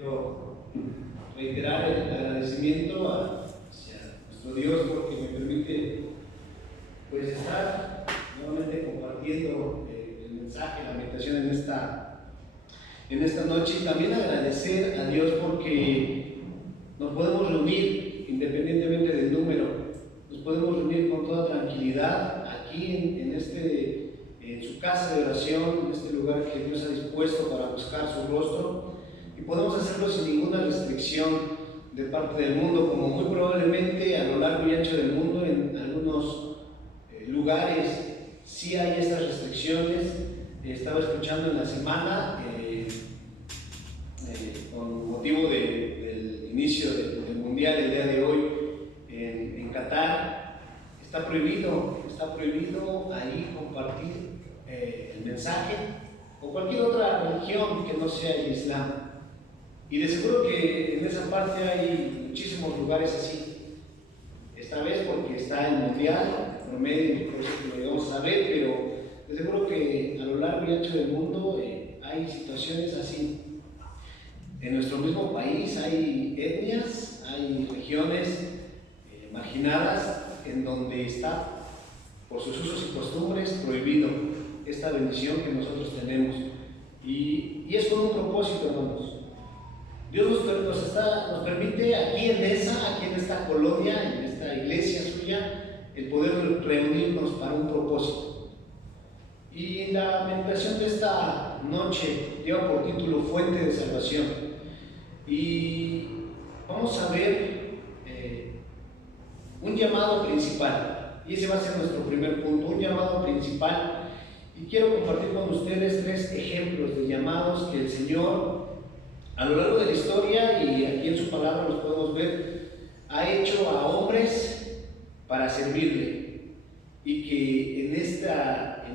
Quiero reiterar el agradecimiento hacia nuestro Dios porque me permite pues estar nuevamente compartiendo el mensaje, la meditación en esta noche, y también agradecer a Dios porque nos podemos reunir independientemente del número, nos podemos reunir con toda tranquilidad aquí en su casa de oración, en este lugar que Dios ha dispuesto para buscar su rostro, y podemos hacerlo sin ninguna restricción de parte del mundo, como muy probablemente a lo largo y ancho del mundo en algunos lugares sí hay estas restricciones. Estaba escuchando en la semana con motivo del inicio del mundial el día de hoy en Qatar, está prohibido ahí compartir el mensaje o cualquier otra religión que no sea el Islam, y de seguro que en esa parte hay muchísimos lugares así, esta vez porque está el mundial por medio, por eso que lo llegamos a ver, pero de seguro que a lo largo y ancho del mundo hay situaciones así. En nuestro mismo país hay etnias, hay regiones marginadas en donde está, por sus usos y costumbres, prohibido esta bendición que nosotros tenemos. Y es con un propósito, hermanos. Dios nos permite aquí en esta colonia, en esta iglesia suya, el poder reunirnos para un propósito. Y la meditación de esta noche lleva por título Fuente de Salvación. Y vamos a ver un llamado principal, y ese va a ser nuestro primer punto, un llamado principal. Y quiero compartir con ustedes 3 ejemplos de llamados que el Señor, a lo largo de la historia y aquí en su palabra los podemos ver, ha hecho a hombres para servirle, y que en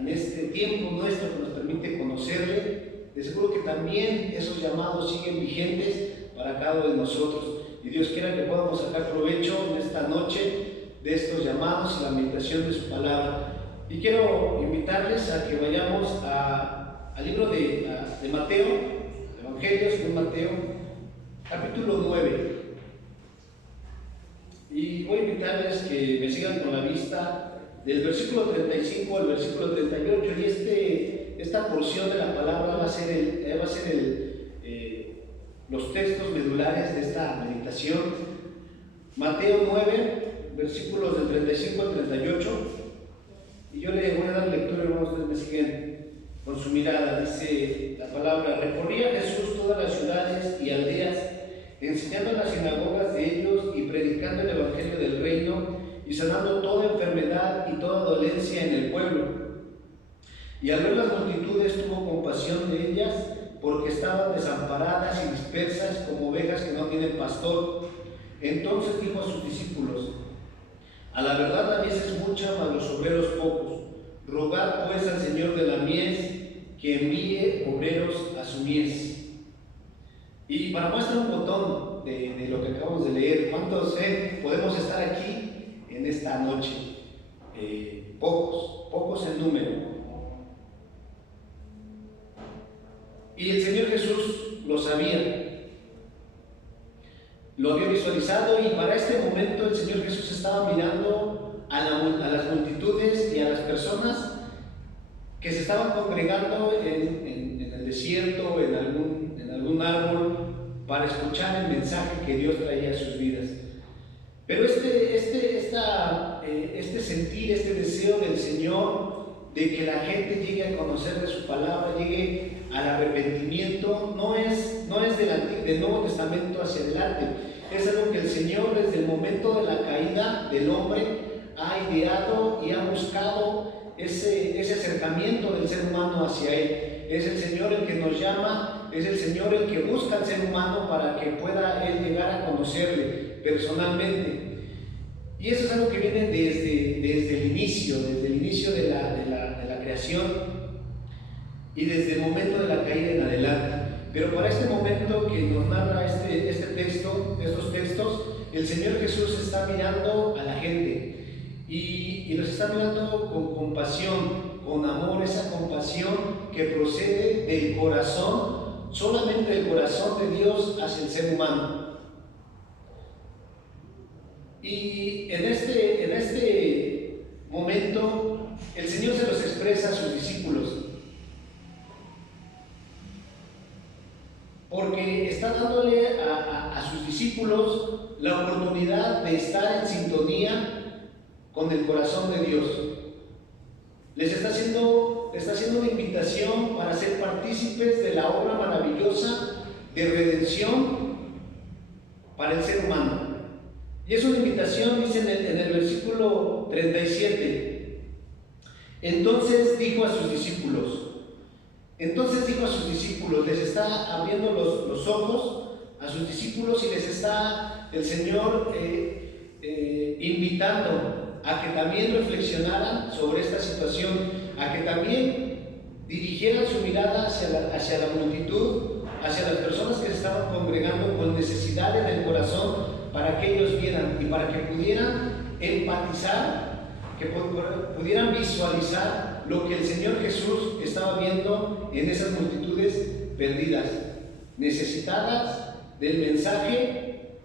este tiempo nuestro que nos permite conocerle, de seguro que también esos llamados siguen vigentes para cada uno de nosotros. Y Dios quiera que podamos sacar provecho en esta noche de estos llamados y la meditación de su palabra. Y quiero invitarles a que vayamos al libro de Mateo, Evangelio según Mateo, capítulo 9. Y voy a invitarles que me sigan con la vista del versículo 35 al versículo 38. Y esta porción de la palabra va a ser los textos medulares de esta meditación. Mateo 9, versículos del 35 al 38. Y yo le voy a dar lectura, hermanos, ustedes me siguen con su mirada. Dice la palabra: recorría Jesús todas las ciudades y aldeas, enseñando en las sinagogas de ellos y predicando el evangelio del reino y sanando toda enfermedad y toda dolencia en el pueblo. Y al ver las multitudes tuvo compasión de ellas, porque estaban desamparadas y dispersas como ovejas que no tienen pastor. Entonces dijo a sus discípulos: a la verdad la mies es mucha, mas los obreros pocos. Rogad pues al Señor de la mies que envíe obreros a su mies. Y para muestra un botón de lo que acabamos de leer, ¿cuántos podemos estar aquí en esta noche? Pocos en número. Y el Señor Jesús lo sabía, lo había visualizado, y para este momento el Señor Jesús estaba mirando a las multitudes y a las personas que se estaban congregando en el desierto, en algún árbol, para escuchar el mensaje que Dios traía a sus vidas. Pero este sentir, este deseo del Señor de que la gente llegue a conocer de su palabra, llegue al arrepentimiento, no es del Nuevo Testamento hacia adelante. Es algo que el Señor desde el momento de la caída del hombre ha ideado y ha buscado ese acercamiento del ser humano hacia Él. Es el Señor el que nos llama, es el Señor el que busca al ser humano para que pueda Él llegar a conocerle personalmente. Y eso es algo que viene desde el inicio de la creación y desde el momento de la caída en adelante. Pero para este momento que nos narra estos textos, el Señor Jesús está mirando a la gente y los está mirando con compasión, con amor, esa compasión que procede del corazón solamente el corazón de Dios hacia el ser humano. Y en este momento el Señor se los expresa a sus discípulos, porque está dándole a sus discípulos la oportunidad de estar en sintonía con el corazón de Dios. Les está haciendo una invitación para ser partícipes de la obra maravillosa de redención para el ser humano. Y es una invitación, dice en el versículo 37. Entonces dijo a sus discípulos, les está abriendo los ojos a sus discípulos y les está el Señor invitando a que también reflexionaran sobre esta situación, a que también dirigieran su mirada hacia la multitud, hacia las personas que se estaban congregando con necesidad en el corazón, para que ellos vieran y para que pudieran empatizar, que pudieran visualizar lo que el Señor Jesús estaba viendo en esas multitudes perdidas, necesitadas del mensaje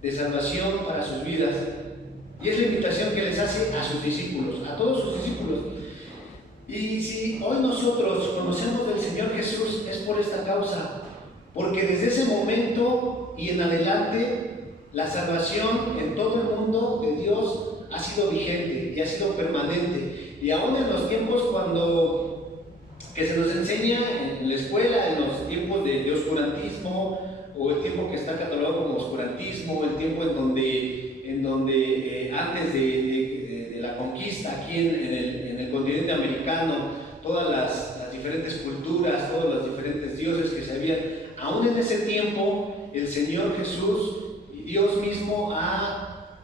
de salvación para sus vidas. Y es la invitación que les hace a sus discípulos, a todos sus discípulos. Y si hoy nosotros conocemos del Señor Jesús, es por esta causa, porque desde ese momento y en adelante la salvación en todo el mundo de Dios ha sido vigente y ha sido permanente. Y aún en los tiempos que se nos enseña en la escuela, en los tiempos de oscurantismo, o el tiempo que está catalogado como oscurantismo, el tiempo en donde antes de la conquista aquí en el continente americano, todas las diferentes culturas, todos los diferentes dioses que se habían, aún en ese tiempo el Señor Jesús y Dios mismo ha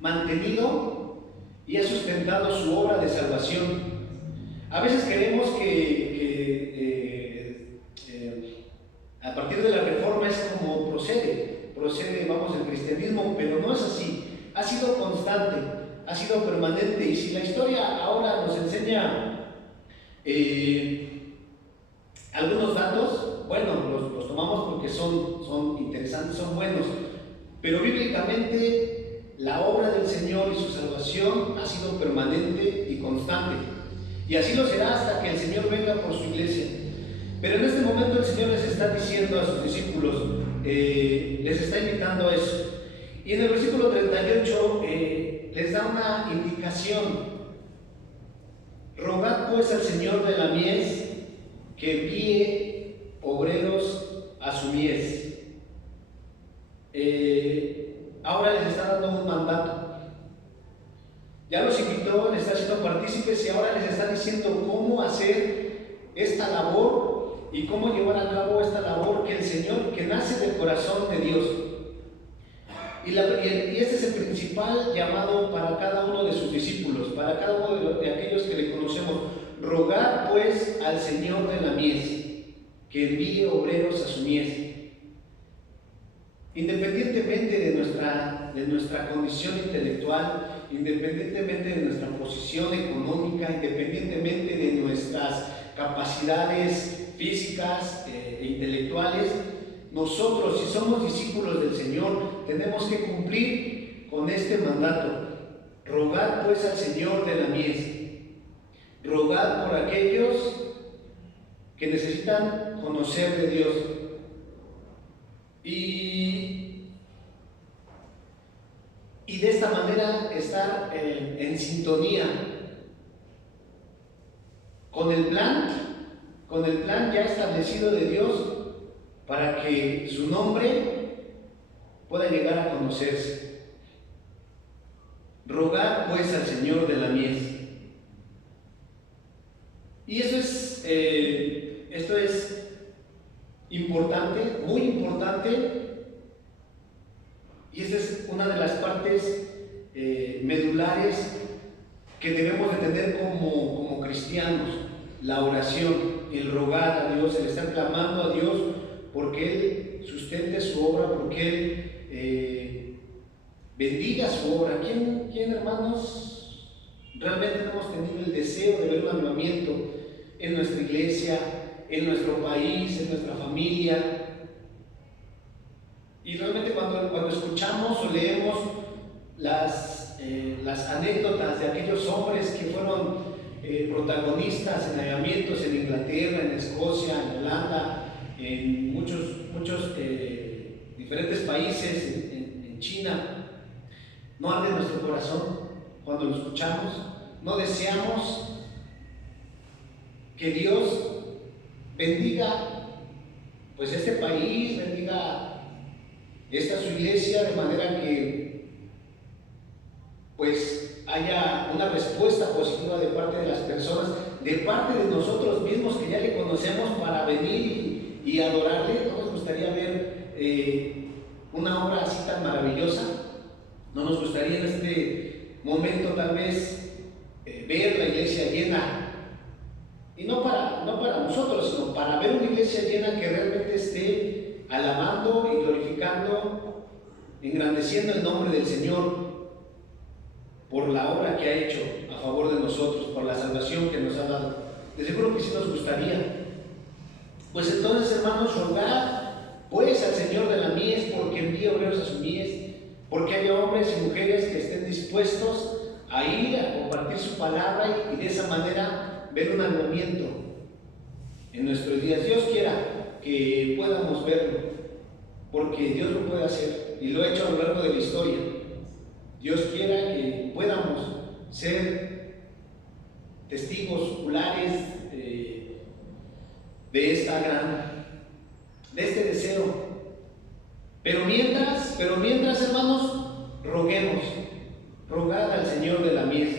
mantenido y ha sustentado su obra de salvación. A veces queremos a partir de la Reforma es como procede, vamos, el cristianismo, pero no es así. Ha sido constante, ha sido permanente, y si la historia ahora nos enseña algunos datos, bueno, los tomamos porque son interesantes, son buenos, pero bíblicamente la obra del Señor y su salvación ha sido permanente y constante, y así lo será hasta que el Señor venga por su iglesia. Pero en este momento el Señor les está diciendo a sus discípulos, les está invitando a eso. Y en el versículo 38 les da una indicación: rogad pues al Señor de la mies que envíe obreros a su mies. Ahora les está dando un mandato. Ya los invitó, les está haciendo partícipes, y ahora les está diciendo cómo hacer esta labor y cómo llevar a cabo esta labor que el Señor, que nace del corazón de Dios. Y este es el principal llamado para cada uno de sus discípulos, para cada uno de aquellos que le conocemos. Rogad pues al Señor de la mies que envíe obreros a su mies. Independientemente de nuestra condición intelectual, independientemente de nuestra posición económica, independientemente de nuestras capacidades físicas e intelectuales, nosotros, si somos discípulos del Señor, tenemos que cumplir con este mandato. Rogad pues al Señor de la mies. Rogad por aquellos que necesitan conocer de Dios. Y de esta manera estar en sintonía con el plan ya establecido de Dios para que su nombre pueda llegar a conocerse. Rogad pues al Señor de la mies. Y esto es importante, muy importante, y esta es una de las partes medulares que debemos de tener como cristianos: la oración, el rogar a Dios, el estar clamando a Dios porque Él sustente su obra, porque Él bendiga su obra. ¿Quién, hermanos, realmente no hemos tenido el deseo de ver un avivamiento en nuestra iglesia, en nuestro país, en nuestra familia. Y realmente cuando escuchamos o leemos las anécdotas de aquellos hombres que fueron protagonistas en avivamientos en Inglaterra, en Escocia, en Holanda, en muchos diferentes países, en China, no arde nuestro corazón cuando lo escuchamos. No deseamos que Dios bendiga pues este país, bendiga esta su iglesia, de manera que pues haya una respuesta positiva de parte de las personas, de parte de nosotros mismos que ya le conocemos, para venir y adorarle. ¿No nos gustaría ver una obra así tan maravillosa? ¿No nos gustaría en este momento tal vez ver la iglesia llena? Y no para nosotros, sino para ver una iglesia llena que realmente esté alabando y glorificando, engrandeciendo el nombre del Señor por la obra que ha hecho a favor de nosotros, por la salvación que nos ha dado. De seguro que sí nos gustaría. Pues entonces, hermanos, rogad pues al Señor de la mies, porque envíe obreros a su mies, porque haya hombres y mujeres que estén dispuestos a ir a compartir su palabra y de esa manera ver un avivamiento en nuestros días. Dios quiera que podamos verlo, porque Dios lo puede hacer y lo ha hecho a lo largo de la historia. Dios quiera que podamos ser testigos oculares de este deseo. Pero mientras, hermanos, rogad al Señor de la mies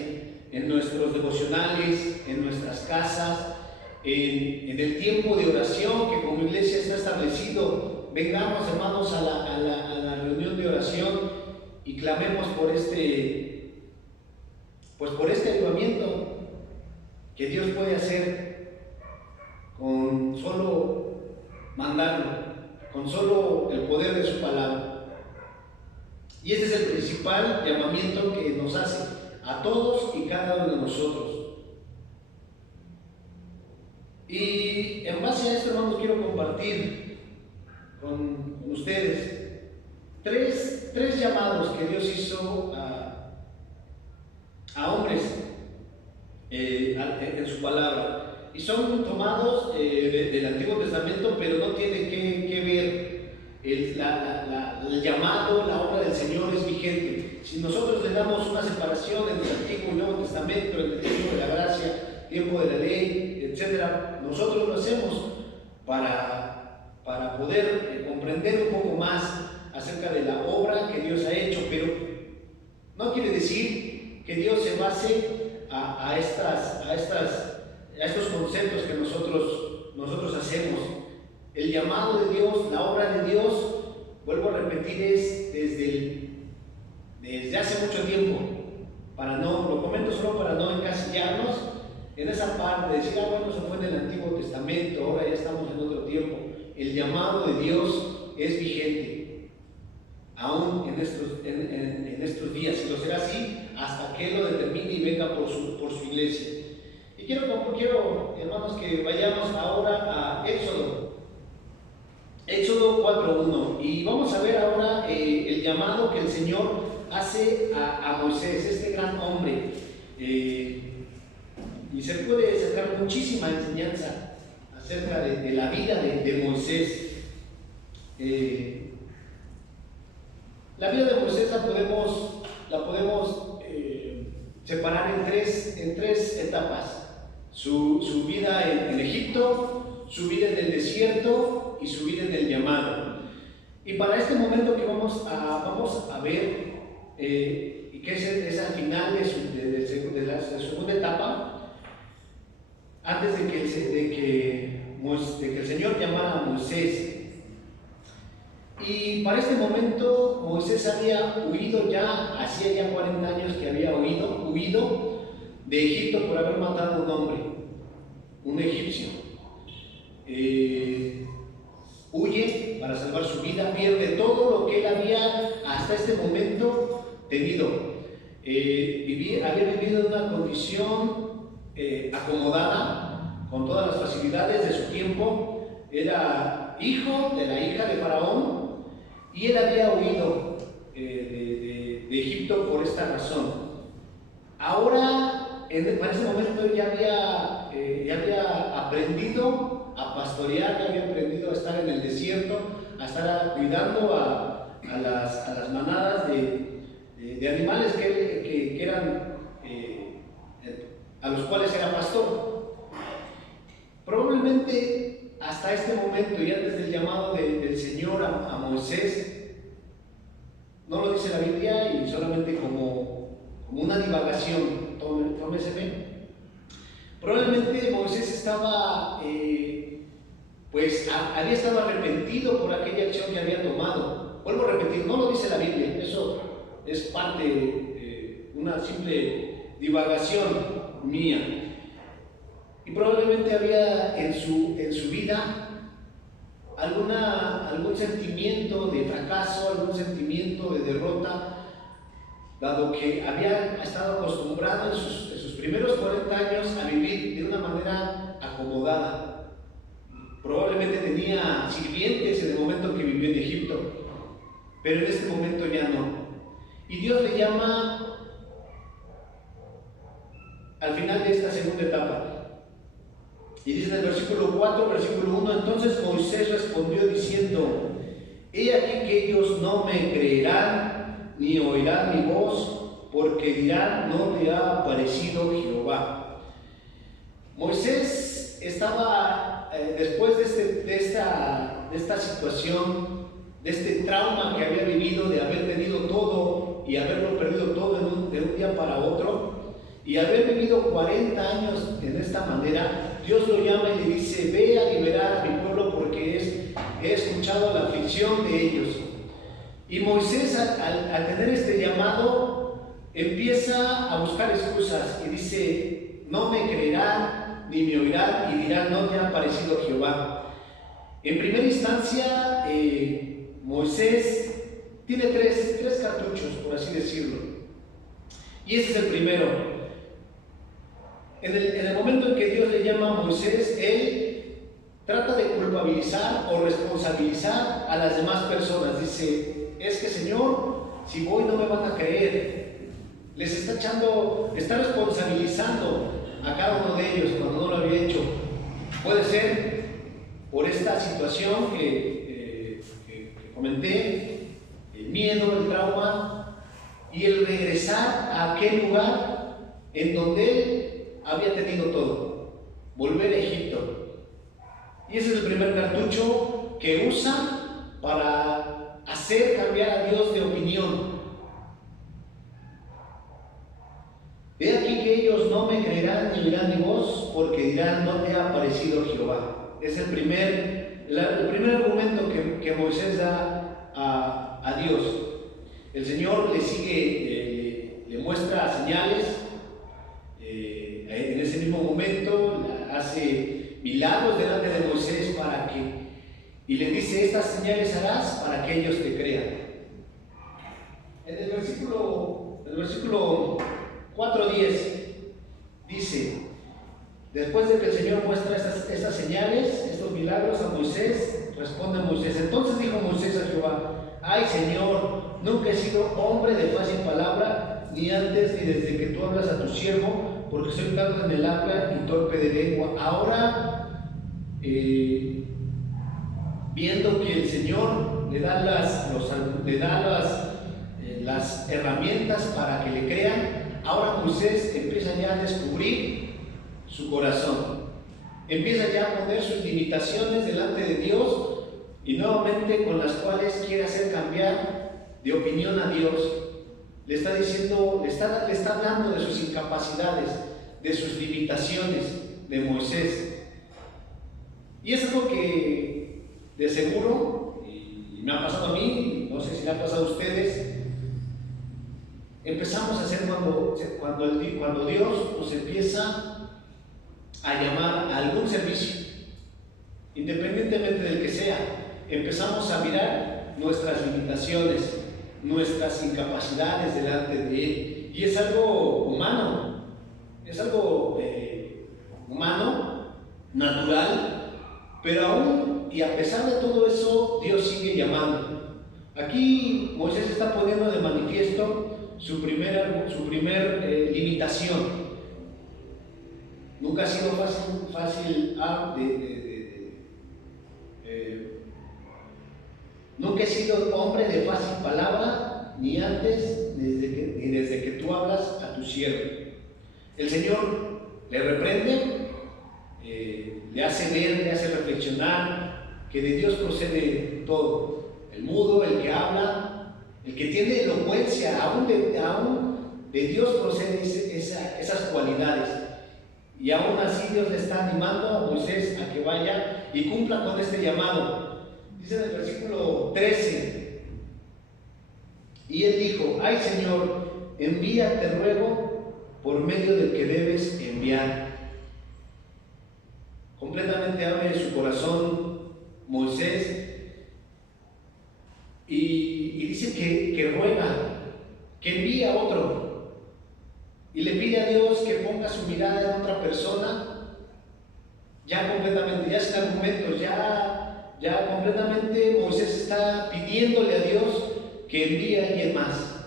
en nuestros devocionales, en nuestras casas, en el tiempo de oración que como iglesia está establecido. Vengamos, hermanos, a la reunión de oración y clamemos por este avivamiento que Dios puede hacer con solo mandarlo, con solo el poder de su palabra. Y este es el principal llamamiento que nos hace a todos y cada uno de nosotros. Y en base a esto, hermanos, quiero compartir con ustedes tres llamados que Dios hizo a hombres en su palabra, y son tomados del Antiguo Testamento, pero no tiene que ver el llamado, la obra del Señor es vigente. Si nosotros le damos una separación entre el Antiguo y Nuevo Testamento, entre el tiempo de la gracia, tiempo de la ley, etcétera, nosotros lo hacemos para poder comprender un poco más acerca de la obra que Dios ha hecho, pero no quiere decir que Dios se base a estos conceptos que nosotros hacemos. El llamado de Dios, la obra de Dios, vuelvo a repetir, es desde hace mucho tiempo. Lo comento solo para no encasillarnos en esa parte de decir, bueno, eso fue en el Antiguo Testamento, ahora ya estamos en otro tiempo. El llamado de Dios es vigente, aún en estos días, y lo será así hasta que Él lo determine y venga por su iglesia. Y quiero, hermanos, que vayamos ahora a Éxodo 4:1, y vamos a ver ahora el llamado que el Señor hace a Moisés, este gran hombre. Y se puede sacar muchísima enseñanza acerca de la vida de Moisés. La vida de Moisés la podemos separar en tres etapas: su vida en Egipto, su vida en el desierto y su vida en el llamado. Y para este momento que vamos a ver, y que es al final de la segunda etapa, antes de que el Señor llamara a Moisés. Y para este momento Moisés había huido hacía ya 40 años que había huido de Egipto por haber matado a un hombre, un egipcio. Huye para salvar su vida, pierde todo lo que él había hasta este momento tenido. Había vivido en una condición acomodada, con todas las facilidades de su tiempo, era hijo de la hija de Faraón, y él había huido de Egipto por esta razón. Ahora, en ese momento ya había aprendido a pastorear, ya había aprendido a estar en el desierto, a estar cuidando a las manadas de animales que eran, a los cuales era pastor. Probablemente hasta este momento y antes del llamado del Señor a Moisés, no lo dice la Biblia y solamente como una divagación, tómeseme. Probablemente Moisés estaba, pues había estado arrepentido por aquella acción que había tomado. Vuelvo a repetir, no lo dice la Biblia, eso es parte de una simple divagación mía. Y probablemente había en su vida algún sentimiento de fracaso, algún sentimiento de derrota, dado que había estado acostumbrado en sus primeros 40 años a vivir de una manera acomodada. Probablemente tenía sirvientes en el momento que vivió en Egipto, pero en este momento ya no. Y Dios le llama al final de esta segunda etapa. Y dice en el versículo 4, versículo 1, entonces Moisés respondió diciendo, he aquí que ellos no me creerán, ni oirán mi voz, porque dirán, no te ha aparecido Jehová. Moisés estaba, después de esta situación, de este trauma que había vivido, de haber tenido todo y haberlo perdido todo de un día para otro, y haber vivido 40 años en esta manera, Dios lo llama y le dice, ve a liberar a mi pueblo porque he escuchado la aflicción de ellos. Y Moisés, al tener este llamado, empieza a buscar excusas y dice, no me creerán ni me oirán y dirán, no te ha aparecido Jehová. En primera instancia, Moisés tiene tres cartuchos, por así decirlo. Y ese es el primero. En el momento en que Dios le llama a Moisés, él trata de culpabilizar o responsabilizar a las demás personas. Dice, es que Señor, si voy no me van a creer. Les está responsabilizando a cada uno de ellos cuando no lo había hecho. Puede ser por esta situación que comenté, el miedo, el trauma y el regresar a aquel lugar en donde él había tenido todo, volver a Egipto. Y ese es el primer cartucho que usa para hacer cambiar a Dios de opinión. He aquí que ellos no me creerán ni oirán mi voz, porque dirán, no te ha aparecido Jehová. Es el primer argumento que Moisés da a Dios. El Señor le sigue, le muestra señales. En ese mismo momento hace milagros delante de Moisés y le dice, estas señales harás para que ellos te crean. En el versículo 4:10 dice, después de que el Señor muestra estas señales, estos milagros a Moisés, responde Moisés, entonces dijo Moisés a Jehová, ay Señor, nunca he sido hombre de fácil palabra, ni antes ni desde que tú hablas a tu siervo, porque soy tardo en el habla y torpe de lengua. Ahora, viendo que el Señor le da las herramientas para que le crean, ahora Moisés empieza ya a descubrir su corazón. Empieza ya a poner sus limitaciones delante de Dios y nuevamente con las cuales quiere hacer cambiar de opinión a Dios. Le está diciendo, le está hablando de sus incapacidades, de sus limitaciones de Moisés. Y es algo que de seguro, y me ha pasado a mí, no sé si le ha pasado a ustedes, empezamos a hacer cuando Dios nos empieza a llamar a algún servicio, independientemente del que sea, empezamos a mirar nuestras limitaciones, nuestras incapacidades delante de Él. Y es algo humano, natural, pero aún y a pesar de todo eso, Dios sigue llamando. Aquí Moisés está poniendo de manifiesto su primer limitación. Nunca ha sido fácil nunca he sido hombre de fácil palabra, ni antes, ni desde que tú hablas a tu siervo. El Señor le reprende, le hace ver, le hace reflexionar que de Dios procede todo. El mudo, el que habla, el que tiene elocuencia, aún de Dios proceden esas cualidades. Y aún así Dios le está animando a Moisés a que vaya y cumpla con este llamado. Dice en el versículo 13: y él dijo: ay Señor, envía, te ruego, por medio del que debes enviar. Completamente abre su corazón Moisés y dice que ruega, que envíe a otro, y le pide a Dios que ponga su mirada en otra persona, ya completamente, ya sin argumentos, ya completamente Moisés está pidiéndole a Dios que envíe a alguien más.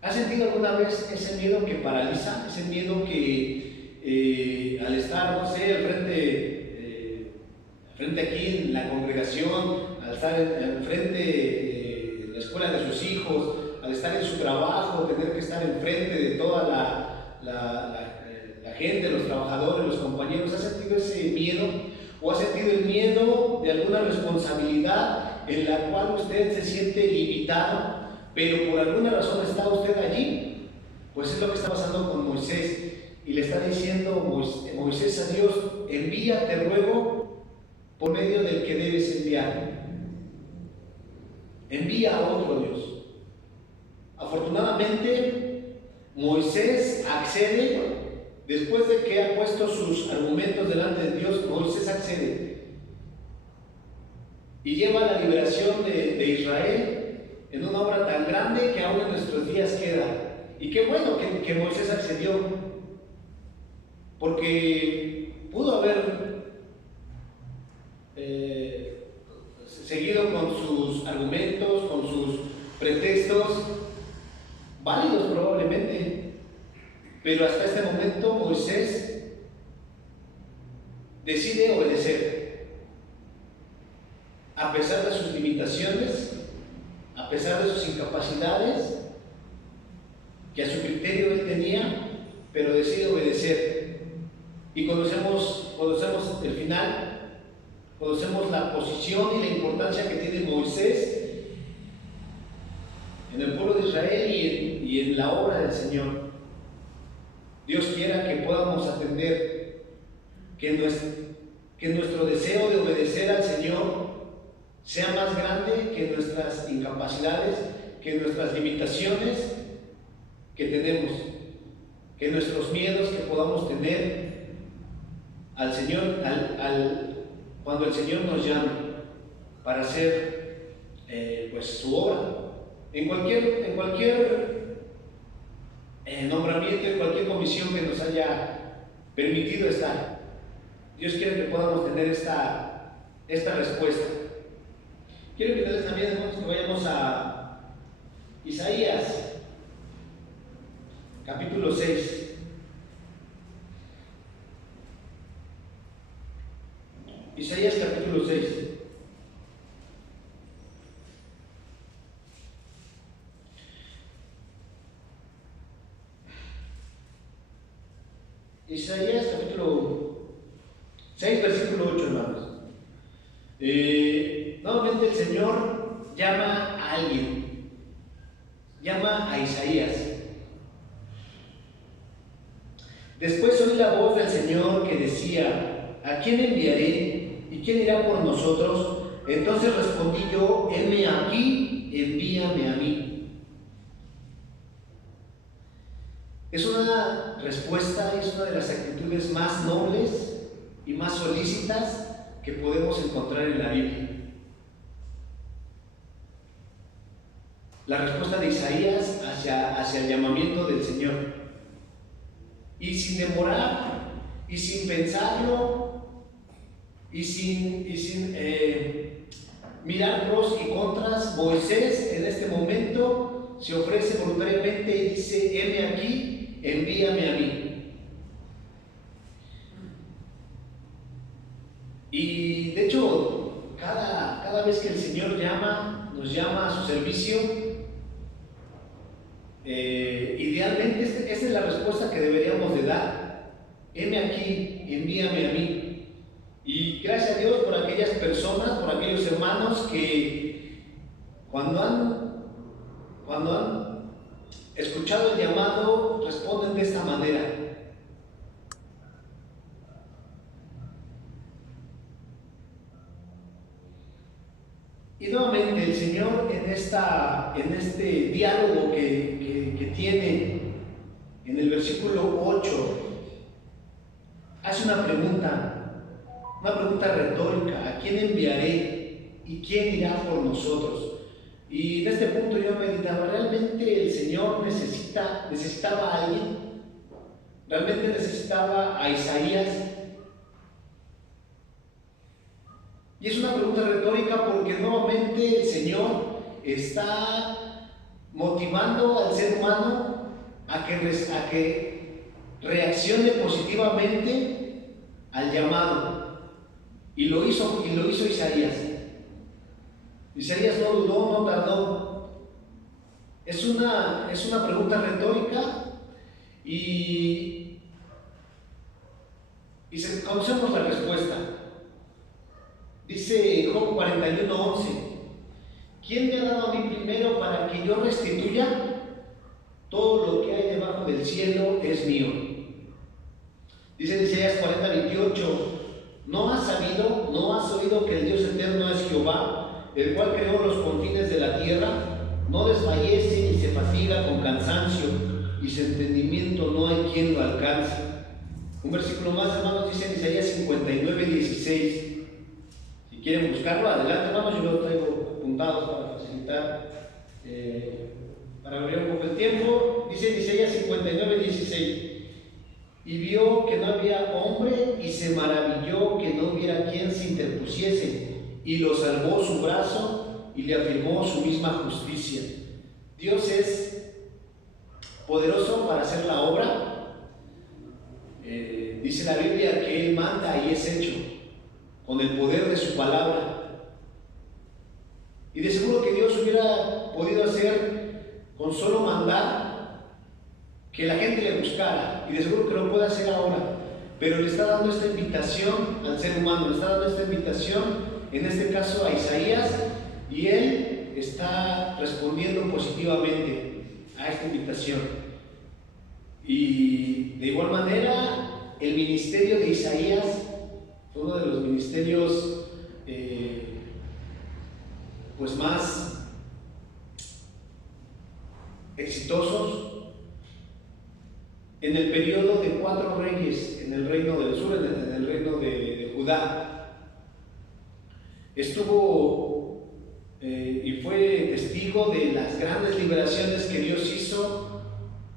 ¿Has sentido alguna vez ese miedo que paraliza? Ese miedo que al estar, no sé, frente aquí en la congregación, al estar enfrente en la escuela de sus hijos, al estar en su trabajo, tener que estar enfrente de toda la gente, los trabajadores, los compañeros, ¿has sentido ese miedo? ¿O ha sentido el miedo de alguna responsabilidad en la cual usted se siente limitado, pero por alguna razón está usted allí? Pues es lo que está pasando con Moisés, y le está diciendo Moisés a Dios: envía, te ruego, por medio del que debes enviar. Envía a otro, Dios. Afortunadamente, Moisés accede. Después de que ha puesto sus argumentos delante de Dios, Moisés accede y lleva la liberación de Israel en una obra tan grande que aún en nuestros días queda. Y qué bueno que Moisés accedió, porque pudo haber seguido con sus argumentos, con sus pretextos, válidos probablemente. Pero hasta este momento Moisés decide obedecer, a pesar de sus limitaciones, a pesar de sus incapacidades, que a su criterio él tenía, pero decide obedecer. Y conocemos el final, conocemos la posición y la importancia que tiene Moisés en el pueblo de Israel y en la obra del Señor. Dios quiera que podamos atender, que nuestro deseo de obedecer al Señor sea más grande que nuestras incapacidades, que nuestras limitaciones que tenemos, que nuestros miedos que podamos tener al Señor, cuando el Señor nos llame para hacer pues su obra, en cualquier nombramiento, en cualquier comisión que nos haya permitido estar. Dios quiere que podamos tener esta respuesta. Quiero invitarles también, hermanos, que vayamos a Isaías capítulo 6. Isaías capítulo 6. Isaías capítulo 6, versículo 8, hermanos. Nuevamente el Señor llama a alguien, llama a Isaías. Después oí la voz del Señor que decía: ¿a quién enviaré? ¿Y quién irá por nosotros? Entonces respondí yo: heme aquí, envíame a mí. Es una respuesta, es una de las actitudes más nobles y más solícitas que podemos encontrar en la Biblia. La respuesta de Isaías hacia el llamamiento del Señor. Y sin demorar y sin pensarlo y sin mirar pros y contras, Moisés en este momento se ofrece voluntariamente y dice: heme aquí, envíame a mí. Y de hecho, cada vez que el Señor nos llama a su servicio, idealmente esa es la respuesta que deberíamos de dar: heme aquí, envíame a mí. Y gracias a Dios por aquellas personas, por aquellos hermanos que cuando han escuchado el llamado responden de esta manera. Y nuevamente el Señor en este diálogo que tiene en el versículo 8 hace una pregunta retórica: ¿a quién enviaré y quién irá por nosotros? Y en este punto yo meditaba: ¿realmente el Señor necesitaba a alguien? ¿Realmente necesitaba a Isaías? Y es una pregunta retórica porque nuevamente el Señor está motivando al ser humano a que reaccione positivamente al llamado. Y lo hizo Isaías. Isaías no dudó, no tardó. Es una pregunta retórica y conocemos la respuesta. Dice Job 41:11: ¿quién me ha dado a mí primero para que yo restituya? Todo lo que hay debajo del cielo es mío. Dice Isaías 40:28: ¿no has sabido, no has oído que el Dios eterno es Jehová, el cual creó los confines de la tierra? No desfallece ni se fatiga con cansancio, y su entendimiento no hay quien lo alcance. Un versículo más, hermanos, dice en Isaías 59:16. Si quieren buscarlo, adelante, hermanos, yo los traigo apuntados para facilitar, para abrir un poco el tiempo. Dice en Isaías 59:16: y vio que no había hombre y se maravilló que no hubiera quien se interpusiese, y lo salvó su brazo y le afirmó su misma justicia. Dios es poderoso para hacer la obra. Dice la Biblia que Él manda y es hecho con el poder de su palabra. Y de seguro que Dios hubiera podido hacer con solo mandar que la gente le buscara, y de seguro que lo puede hacer ahora, pero le está dando esta invitación al ser humano, le está dando esta invitación, en este caso a Isaías, y él está respondiendo positivamente a esta invitación. Y de igual manera, el ministerio de Isaías fue uno de los ministerios pues más exitosos en el periodo de 4 reyes en el reino del sur, en el reino de Judá. Estuvo y fue testigo de las grandes liberaciones que Dios hizo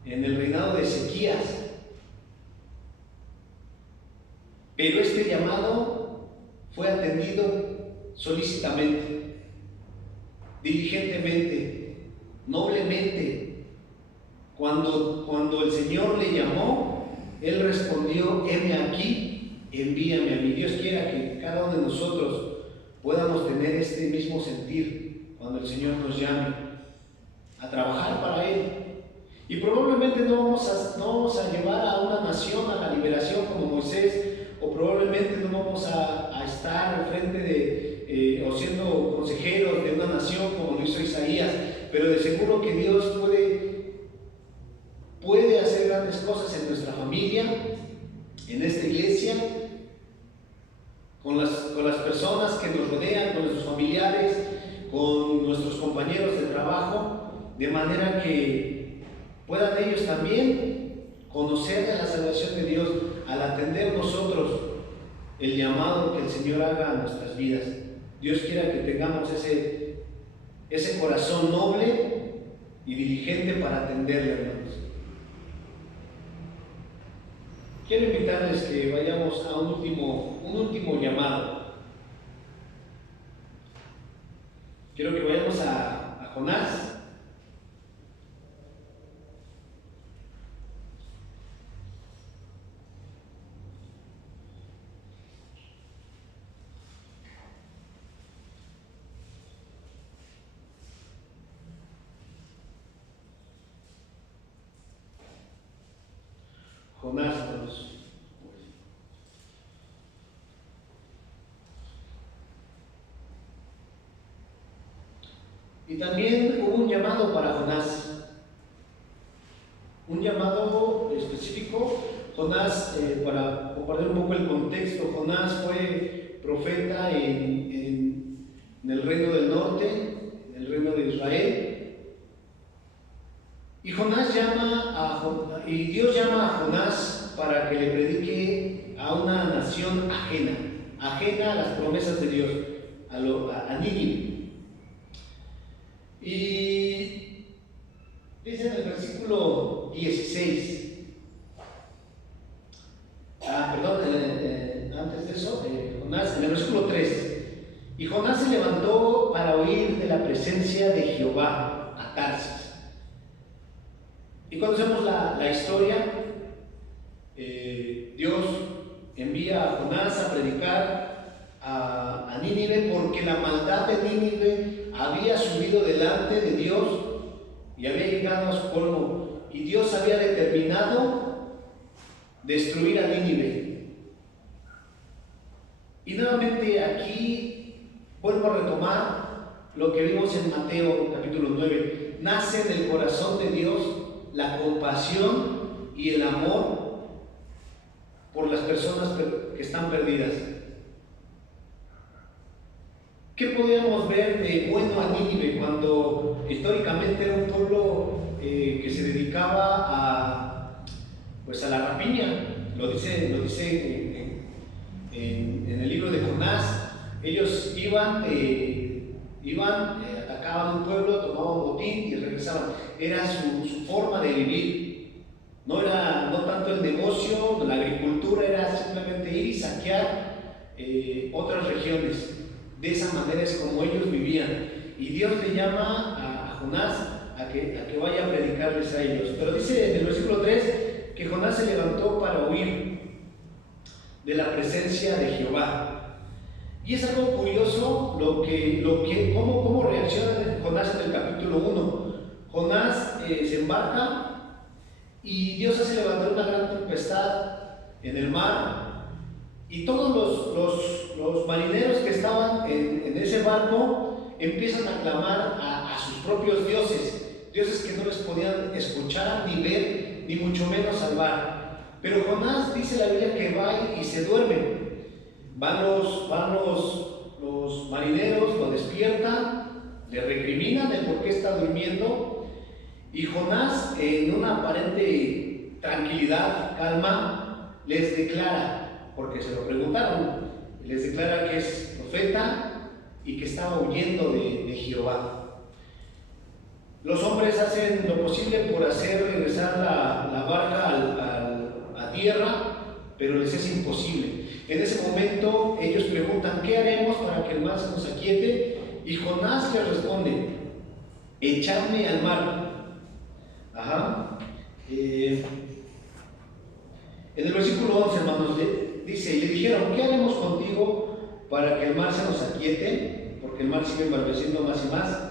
en el reinado de Ezequías. Pero este llamado fue atendido solícitamente, diligentemente, noblemente. Cuando el Señor le llamó, Él respondió: heme aquí, envíame a mí. Dios quiera que cada uno de nosotros podamos tener este mismo sentir cuando el Señor nos llame a trabajar para Él. Y probablemente no vamos a llevar a una nación a la liberación como Moisés, o probablemente no vamos a estar al frente de o siendo consejeros de una nación como lo hizo Isaías, pero de seguro que Dios puede hacer grandes cosas en nuestra familia, en esta iglesia, con las personas que nos rodean, con nuestros familiares, con nuestros compañeros de trabajo, de manera que puedan ellos también conocer de la salvación de Dios al atender nosotros el llamado que el Señor haga a nuestras vidas. Dios quiera que tengamos ese corazón noble y diligente para atenderle, hermanos. quiero invitarles que vayamos a un último llamado. Quiero que vayamos a Jonás. Jonás, hermanos. Y también hubo un llamado para Jonás, un llamado específico. Jonás, para compartir un poco el contexto, Jonás fue profeta en el reino del norte, en el reino de Israel. Y Dios llama a Jonás para que le predique a una nación ajena a las promesas de Dios, a Nínive. Y dice en el versículo 16, antes de eso, Jonás, en el versículo 3, y Jonás se levantó para huir de la presencia de Jehová a Tarsis. Y conocemos la historia. Dios envía a Jonás a predicar a Nínive porque la maldad de Nínive había subido delante de Dios y había llegado a su colmo, y Dios había determinado destruir a Nínive. Y nuevamente aquí vuelvo a retomar lo que vimos en Mateo capítulo 9. Nace en el corazón de Dios la compasión y el amor por las personas que están perdidas. ¿Qué podíamos ver de bueno a Nínive cuando históricamente era un pueblo que se dedicaba a la rapiña? Lo dice en el libro de Jonás. Ellos iban, atacaban un pueblo, tomaban botín y regresaban. Era su forma de vivir. No tanto el negocio, la agricultura, era simplemente ir y saquear otras regiones. De esa manera es como ellos vivían. Y Dios le llama a Jonás a que vaya a predicarles a ellos. Pero dice en el versículo 3 que Jonás se levantó para huir de la presencia de Jehová. Y es algo curioso cómo reacciona Jonás en el capítulo 1. Jonás se embarca y Dios hace levantar una gran tempestad en el mar. Y todos los marineros que estaban en ese barco empiezan a clamar a sus propios dioses que no les podían escuchar, ni ver, ni mucho menos salvar. Pero Jonás, dice la Biblia, que va y se duerme. Van los marineros, lo despiertan, le recriminan el por qué está durmiendo. Y Jonás, en una aparente tranquilidad, calma, les declara, porque se lo preguntaron, les declara que es profeta y que estaba huyendo de Jehová. Los hombres hacen lo posible por hacer regresar la barca a tierra, pero les es imposible. En ese momento ellos preguntan: ¿qué haremos para que el mar se nos aquiete? Y Jonás les responde: echadme al mar. En el versículo 11, hermanos, dice: y le dijeron: ¿qué haremos contigo para que el mar se nos aquiete? Porque el mar sigue embraveciendo más y más.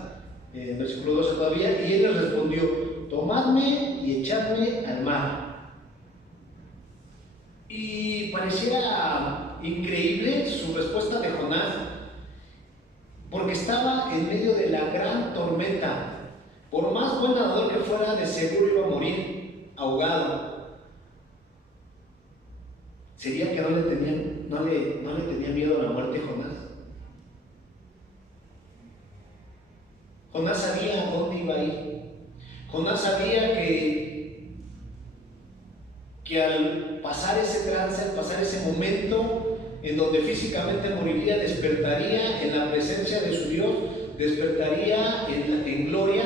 En el versículo 12 todavía, y él les respondió: tomadme y echadme al mar. Y pareciera increíble su respuesta de Jonás, porque estaba en medio de la gran tormenta. Por más buen nadador que fuera, de seguro iba a morir ahogado. ¿Sería que no le tenía miedo a la muerte Jonás? Jonás sabía a dónde iba a ir. Jonás sabía que al pasar ese trance, al pasar ese momento en donde físicamente moriría, despertaría en la presencia de su Dios, despertaría en gloria,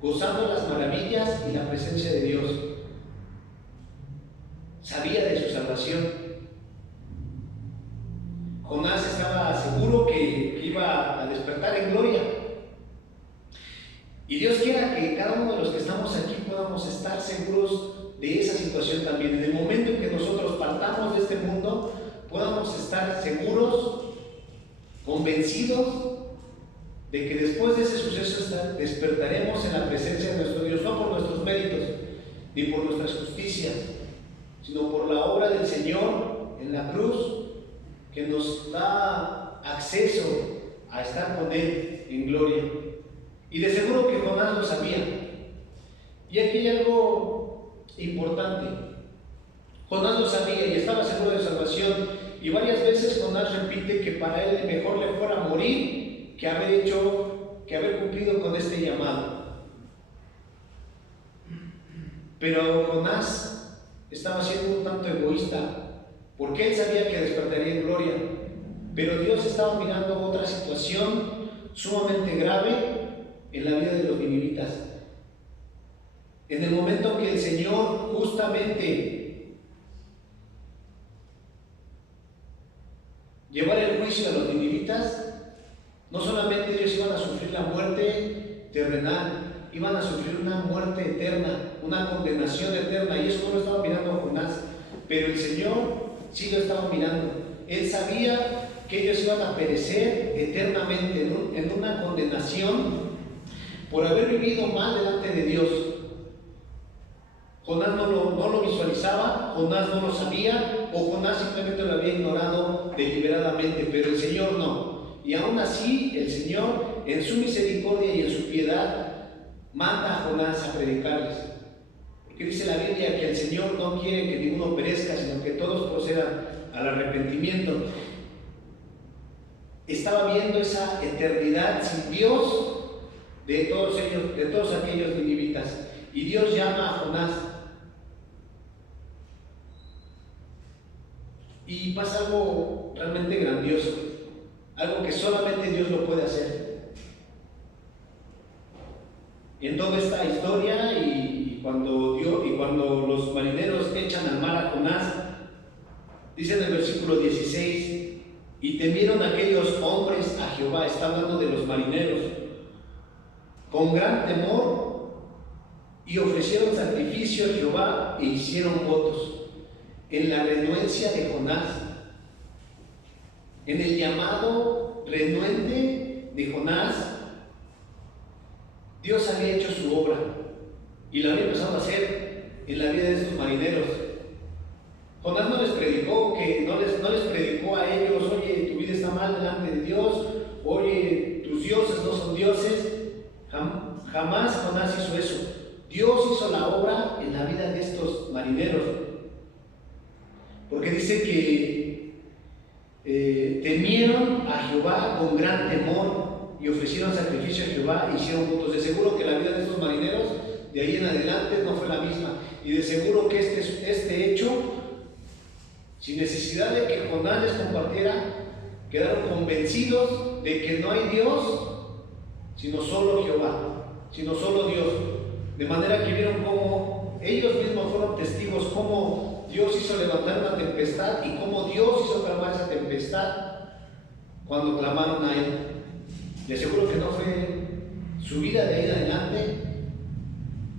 gozando las maravillas y la presencia de Dios. Sabía de salvación. Jonás estaba seguro que iba a despertar en gloria. Y Dios quiera que cada uno de los que estamos aquí podamos estar seguros de esa situación también. En el momento en que nosotros partamos de este mundo, podamos estar seguros, convencidos de que después de ese suceso despertaremos en la presencia de nuestro Dios, no por nuestros méritos ni por nuestras justicias, sino por la obra del Señor en la cruz, que nos da acceso a estar con Él en gloria. Y de seguro que Jonás lo sabía. Y aquí hay algo importante. Jonás lo sabía y estaba seguro de salvación. Y varias veces Jonás repite que para él mejor le fuera morir que haber cumplido con este llamado. Pero Jonás estaba siendo un tanto egoísta, porque él sabía que despertaría en gloria. Pero Dios estaba mirando otra situación sumamente grave en la vida de los ninivitas. En el momento que el Señor justamente llevara el juicio a los ninivitas, no solamente ellos iban a sufrir la muerte terrenal, iban a sufrir una muerte eterna, una condenación eterna, y eso no lo estaba mirando Jonás, pero el Señor sí lo estaba mirando. Él sabía que ellos iban a perecer eternamente en una condenación por haber vivido mal delante de Dios. Jonás no lo visualizaba, Jonás no lo sabía, o Jonás simplemente lo había ignorado deliberadamente, pero el Señor no. Y aún así, el Señor, en su misericordia y en su piedad, manda a Jonás a predicarles. Porque dice la Biblia que el Señor no quiere que ninguno perezca, sino que todos procedan al arrepentimiento. Estaba viendo esa eternidad sin Dios de todos aquellos ninivitas. Y Dios llama a Jonás. Y pasa algo realmente grandioso, algo que solamente Dios lo puede hacer. En toda esta historia, y cuando los marineros echan al mar a Jonás, dice en el versículo 16: y temieron aquellos hombres a Jehová, está hablando de los marineros, con gran temor, y ofrecieron sacrificio a Jehová e hicieron votos. En la renuencia de Jonás, en el llamado renuente de Jonás, Dios había hecho su obra y la había empezado a hacer en la vida de estos marineros. Jonás no les predicó a ellos: oye, tu vida está mal delante de Dios, oye, tus dioses no son dioses. Jamás Jonás hizo eso. Dios hizo la obra en la vida de estos marineros, porque dice que temieron a Jehová con gran temor y ofrecieron sacrificio a Jehová e hicieron votos. De seguro que la vida de estos marineros de ahí en adelante no fue la misma, y de seguro que este hecho, sin necesidad de que Jonás les compartiera, quedaron convencidos de que no hay Dios sino solo Jehová, sino solo Dios. De manera que vieron cómo ellos mismos fueron testigos, cómo Dios hizo levantar una tempestad y cómo Dios hizo calmar esa tempestad cuando clamaron a Él. De seguro que no fue su vida de ahí en adelante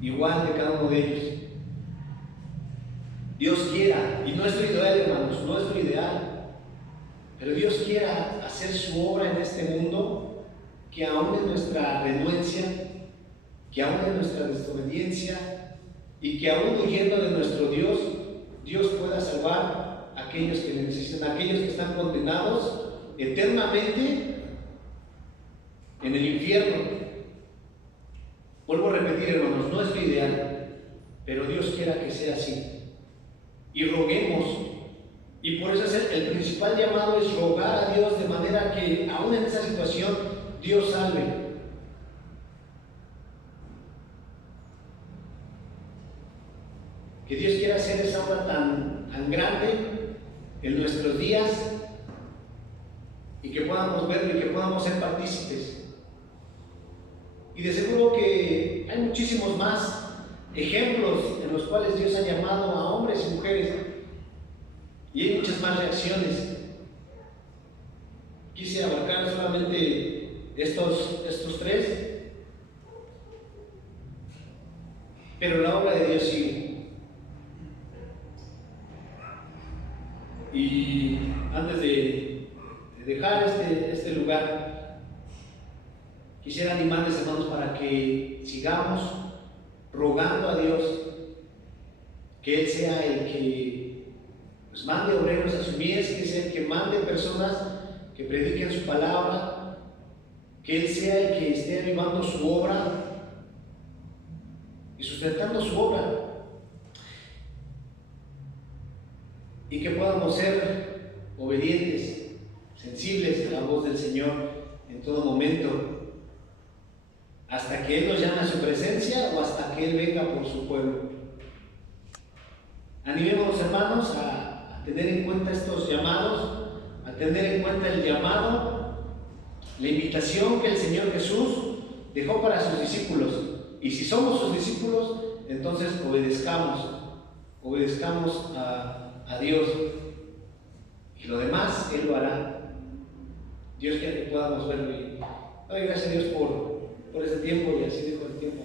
igual de cada uno de ellos. Dios quiera, y no es lo ideal, hermanos, no es lo ideal, pero Dios quiera hacer su obra en este mundo, que aún en nuestra renuencia, que aún en nuestra desobediencia, y que aún huyendo de nuestro Dios, Dios pueda salvar a aquellos que le necesitan, a aquellos que están condenados eternamente en el infierno. Vuelvo a repetir, hermanos, no es lo ideal, pero Dios quiera que sea así. Y roguemos, y por eso el principal llamado es rogar a Dios de manera que aún en esa situación Dios salve. Que Dios quiera hacer esa obra tan grande en nuestros días, y que podamos verlo y que podamos ser partícipes. Y de seguro que hay muchísimos más ejemplos en los cuales Dios ha llamado a hombres y mujeres más reacciones. Quise abarcar solamente estos tres, pero la obra de Dios sigue. Y antes de dejar este lugar, quisiera animarles, hermanos, para que sigamos rogando a Dios que Él sea el que pues mande obreros a su mies, que sea el que mande personas que prediquen su palabra, que Él sea el que esté avivando su obra y sustentando su obra, y que podamos ser obedientes, sensibles a la voz del Señor en todo momento, hasta que Él nos llame a su presencia o hasta que Él venga por su pueblo. Animémonos, hermanos, a tener en cuenta estos llamados, a tener en cuenta el llamado, la invitación que el Señor Jesús dejó para sus discípulos. Y si somos sus discípulos, entonces obedezcamos a Dios, y lo demás Él lo hará. Dios quiere que podamos verlo. Y doy gracias a Dios por ese tiempo, y así dejo el tiempo.